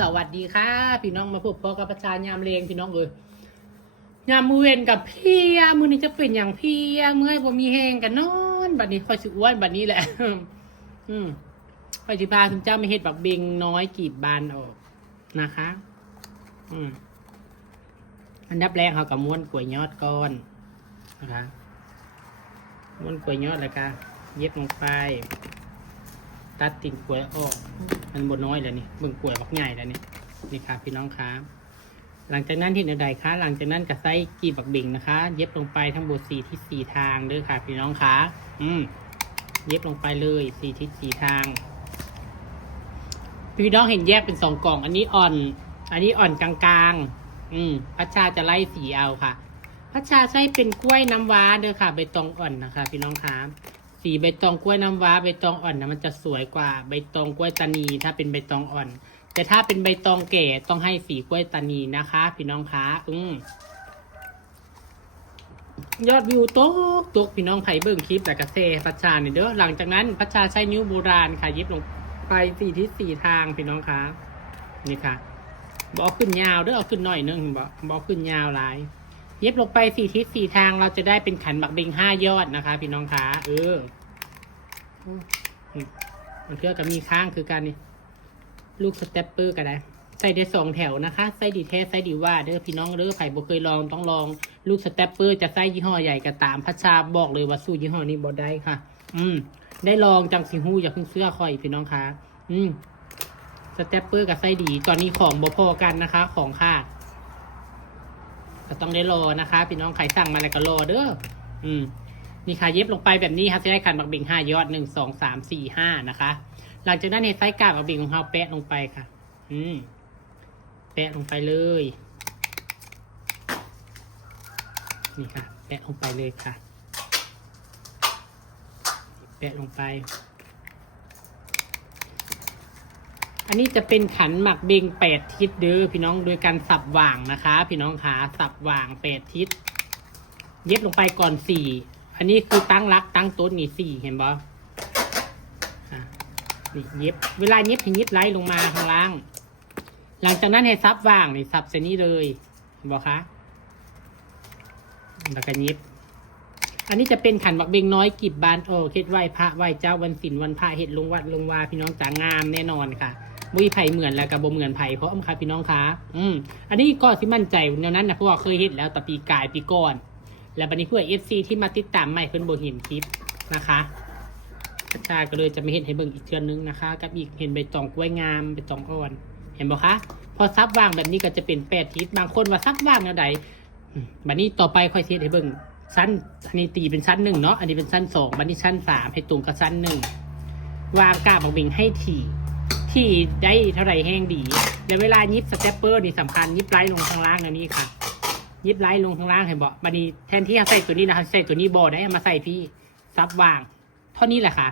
สวัสดีค่ะพี่น้องมาพบพ่อกับประชายามเลงพี่น้องเลยยามมือเวนกับพี่มือนี้จะเป็นอย่างพี่เมื่อยบ่มีแหงกันนอนบัดนี้ค่อยสิอ้วนบัดนี้แหละค่อยสิพาคุณเจ้าไม่เฮ็ดบักเบงน้อยกีบบานออกนะคะอันดับแรกเขากับม้วนกล้วยยอดก้อนนะคะม้วนกล้วยยอดแล้วก็เย็บลงไปตัดติ่งกล้วยออกมันบดน้อยแล้วนี่เบิ่งกล้วยบักใหญ่แล้วนี่ค่ะพี่น้องคะหลังจากนั้นที่ใดคะหลังจากนั้นก็ใส่กีบบักเบ่งนะคะเย็บลงไปทั้งหมด4 ทิศ 4 ทางเด้อค่ะพี่น้องคะเย็บลงไปเลย4 ทิศ 4 ทางพี่น้องเห็นแยกเป็น2 กล่องอันนี้อ่อนกลางพัชชาจะไล่สีเอาค่ะพัชชาใช้เป็นกล้วยน้ำว้าเด้อค่ะใบตองอ่อนนะคะพี่น้องคะสีใบตองกล้วยน้ำว้าใบตองอ่อนนะมันจะสวยกว่าใบตองกล้วยตานีถ้าเป็นใบตองอ่อนแต่ถ้าเป็นใบตองแก่ต้องให้สีกล้วยตานีนะคะพี่น้องคะยอดวิวตกพี่น้องไผ่เบิ่งคลิปแต่กระเซพัชชาเนี่ยเด้อหลังจากนั้นพัชชาใช้นิ้วโบราณค่ะเย็บลงไป4 ทิศ 4 ทางพี่น้องคะนี่ค่ะบอกขึ้นยาวเด้อเอาขึ้นหน่อยนึงบอกขึ้นยาวหลายเย็บลงไป4 ทิศ 4 ทางเราจะได้เป็นขันบักเบง5 ยอดนะคะพี่น้องคะมันเพื่อกับมีข้างคือการนี่ลูกสเตปเปอร์ก็ได้ใส่ได้2 แถวนะคะใส่ดีแท้ใส่ดีว่าเด้อพี่น้องเด้อไผ่บ่เคยลองต้องลองลูกสเตปเปอร์จะใส่ยี่ห้อใหญ่ก็ตามพัชชาบอกเลยว่าสู้ยี่ห้อนี้บ่ได้ค่ะได้ลองจังสิฮู้อย่าเพิ่งเสื้อคอยพี่น้องคะสเตปเปอร์กับไส้ดีตอนนี้ของบ่พอกันนะคะของขาดก็ต้องได้รอนะคะพี่น้องใครสั่งมาแล้วก็รอเด้อนี่ค่ะเย็บลงไปแบบนี้ค่ะจะได้ขันบักเบง5 ยอด1 2 3 4 5นะคะหลังจากนั้นเห็ดไส้กาบบักเบงของเราแปะลงไปค่ะแปะลงไปเลยนี่ค่ะแปะลงไปเลยค่ะแปะลงไปอันนี้จะเป็นขันหมักเบง8 ทิศเด้อพี่น้องโดยการสับว่างนะคะพี่น้องขาสับว่าง8 ทิศเย็บลงไปก่อน4อันนี้คือตั้งรักตั้งต้นนี่4เห็นบ่นี่เย็บเวลาเย็บให้เย็บไล่ลงมาข้างล่างหลังจากนั้นให้ซับว่างนี่ซับเส้นนี้เลยเห็นบ่คะแล้วก็เย็บอันนี้จะเป็นขันบักเบงน้อยกีบบานเฮ็ดไหว้พระไหว้เจ้าวันศีลวันพระเฮ็ดลงวัดลงวาพี่น้องจ๋างามแน่นอนค่ะมุ้ยไผ่เหมือนแล้วกับบ่เหมือนไผ่เพราะค่ะพี่น้องคะอันนี้ก็สิมั่นใจแนวนั้นนะเพราะว่าเคยเฮ็ดแล้วแต่ปีกายปีก่อนและบัดนี้เพื่อ FC ที่มาติดตามใหม่เพิ่นบ่เห็นคลิปนะคะพัชชาก็เลยจะไม่เห็นให้เบิ่งอีกเทื่อนึงนะคะกับอีกเห็นใบตองกล้วยงามใบตองอ่อนเห็นบ่คะพอซับว่างแบบนี้ก็จะเป็น8 ทิศบางคนว่าซับว่างแนวใดบัดนี้ต่อไปค่อยเทสให้เบิ่งชั้นอันนี้ตีเป็นชั้น1เนาะอันนี้เป็นชั้น2บัดนี้ชั้น3ให้ตรงกับชั้น1วางกาบบักเบงให้ที่ได้เท่าไหร่แห้งดีแล้วเวลายิบสเตปเปอร์นี่สำคัญยิบไล่ลงข้างล่างอันนี้ค่ะยิบไล่ลงข้างล่างเห็นบ่บัดนี้แทนที่จะใส่ตัวนี้นะคะใส่ตัวนี้บ่ได้มาใส่พี่ซับว่างเท่านี้แหละค่ะ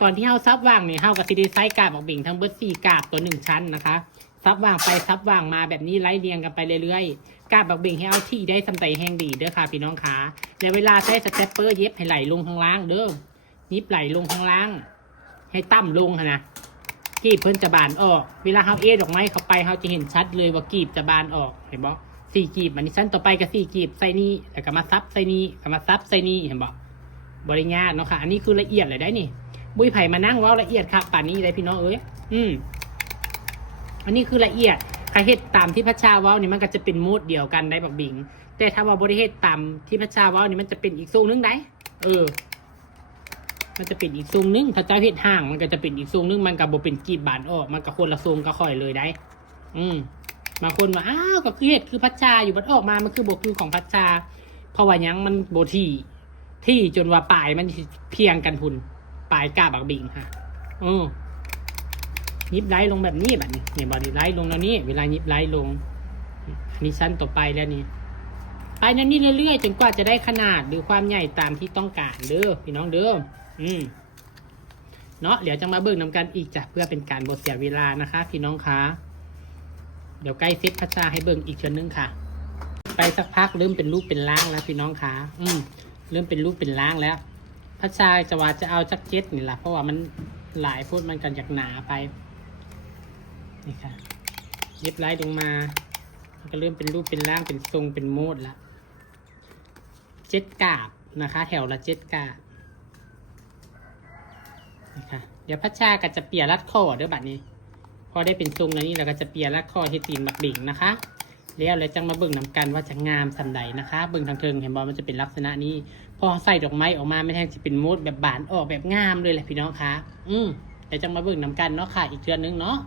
ตอนที่เฮาซับว่างเนี่ยเฮากับซีดีไซน์กาบบักเบงทั้งเบิด4 กาบตัว1 ชั้นนะคะซับว่างไปซับว่างมาแบบนี้ไล่เรียงกันไปเรื่อยๆกาบบักเบงให้เอาที่ได้สำใจแห้งดีเด้อค่ะพี่น้องขาแล้วเวลาใช้สเตปเปอร์เย็บให้ไหลลงข้างล่างเด้อยิบไหลลงข้างล่างให้ต่ำลงนะกีบเพิ่นจะบานออกเวลาเฮาดอกไม้เข้าไปเฮาจะเห็นชัดเลยว่ากีบจะบานออกเห็นบ่4 กีบอันนี้ชั้นต่อไปก็4 กีบใส่นี่แล้วก็มาซับใส่นี่ก็มาซับใส่นี่เห็นบ่บริญาตเนาะค่ะอันนี้คือละเอียดเลยได้นี่บุ้ยไผ่มานั่งว่าละเอียดค่ะป่านนี้เลยพี่น้องเอ้ยอันนี้คือละเอียดใครเฮ็ดตามที่พระชาว้าวนี่มันก็จะเป็นโมดเดียวกันได้บักบิงแต่ถ้าว่าบริเฮ็ดตามที่พระชาว้าวนี่มันจะเป็นอีกทรงนึงได้มันจะเป็นอีกทรงนึงถ้าเจ้าเฮ็ดห่างมันก็จะเป็นอีกทรงนึงมันก็บ่เป็นกีบบานออกมันก็คนละทรงก็ค่อยเลยได้บางคนว่าอ้าวก็คือเฮ็ดคือพระชาอยู่บัดออกมามันคือบ่คือของพระชาเพราะว่าหยังมันบ่ที่จนว่าปลายมันเพียงกันพุ่นปลายกาบักบิงค่ะยิบไล่ลงแบบนี้แบบนี้เนี่ยบอดี้ไล่ลงแล้วนี่เวลายิบไล่ลงอันนี้ชั้นต่อไปแล้วนี่ไปนั่นนี่เรื่อยๆจนกว่าจะได้ขนาดหรือความใหญ่ตามที่ต้องการเด้อพี่น้องเด้อเนาะเดี๋ยวจะมาเบิ่งนำกันอีกจ้ะเพื่อเป็นการบ่เสียเวลานะคะพี่น้องคะเดี๋ยวใกล้เซตพัชชาให้เบิ่งอีกเชืนึงค่ะไปสักพักเริ่มเป็นรูปเป็นร่างแล้วพี่น้องคะเริ่มเป็นรูปเป็นร่างแล้วพัชชาจะว่าจะเอาจักเจ็ดนี่แหละเพราะว่ามันหลายพูดมันกันจากหนาไปนี่ค่ะ เย็บไล่ลงมามันก็เริ่มเป็นรูปเป็นร่างเป็นทรงเป็นโมดละ7 กาบนะคะ แถวละ7 กาบนะคะเดี๋ยวพัชชาก็จะเปียรัดคอเด้อบัดนี้ พอได้เป็นทรงแล้วนี่เราก็จะเปียรัดคอที่ตีนหมักบิ่งนะคะแล้วจังมาเบิ่งนำกันว่าจะงามสันใดนะคะเบิ่งทางเทิงเห็นบอมันจะเป็นลักษณะนี้ พอใส่ดอกไม้ออกมาไม่แทงจะเป็นโมดแบบบานออกแบบงามเลยแหละพี่น้องคะเดี๋ยวจังมาเบิ่งนำกันเนาะค่ะอีกเดือนนึงเนาะ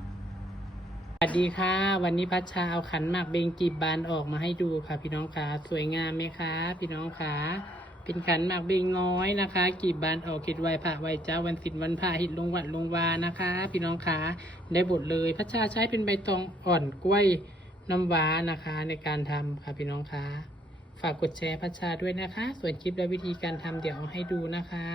สวัสดีค่ะวันนี้พัชชาเอาขันหมากเบงกีบบานออกมาให้ดูค่ะ พี่น้องคะสวยงามไหมคะพี่น้องคะเป็นขันหมากเบงน้อยนะคะกีบบานออกเขตไหวพระไหวเจ้าวันศิลวันพระหิตลงวัดลงวานะคะ พี่น้องคะได้บทเลยพัชชาใช้เป็นใบตองอ่อนกล้วยน้ำว้านะคะในการทำค่ะพี่น้องคะฝากกดแชร์พัชชาด้วยนะคะส่วนคลิปและวิธีการทำเดี๋ยวเอาให้ดูนะคะ